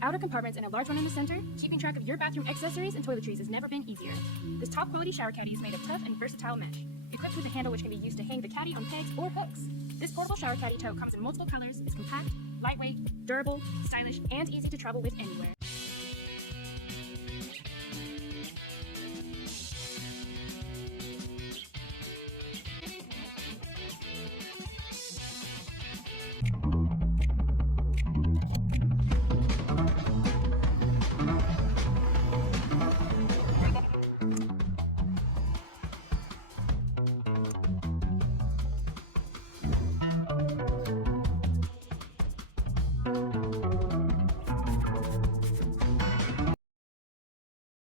Outer compartments and a large one in the center, keeping track of your bathroom accessories and toiletries has never been easier. This top quality shower caddy is made of tough and versatile mesh, equipped with a handle which can be used to hang the caddy on pegs or hooks. This portable shower caddy tote comes in multiple colors, is compact, lightweight, durable, stylish, and easy to travel with anywhere.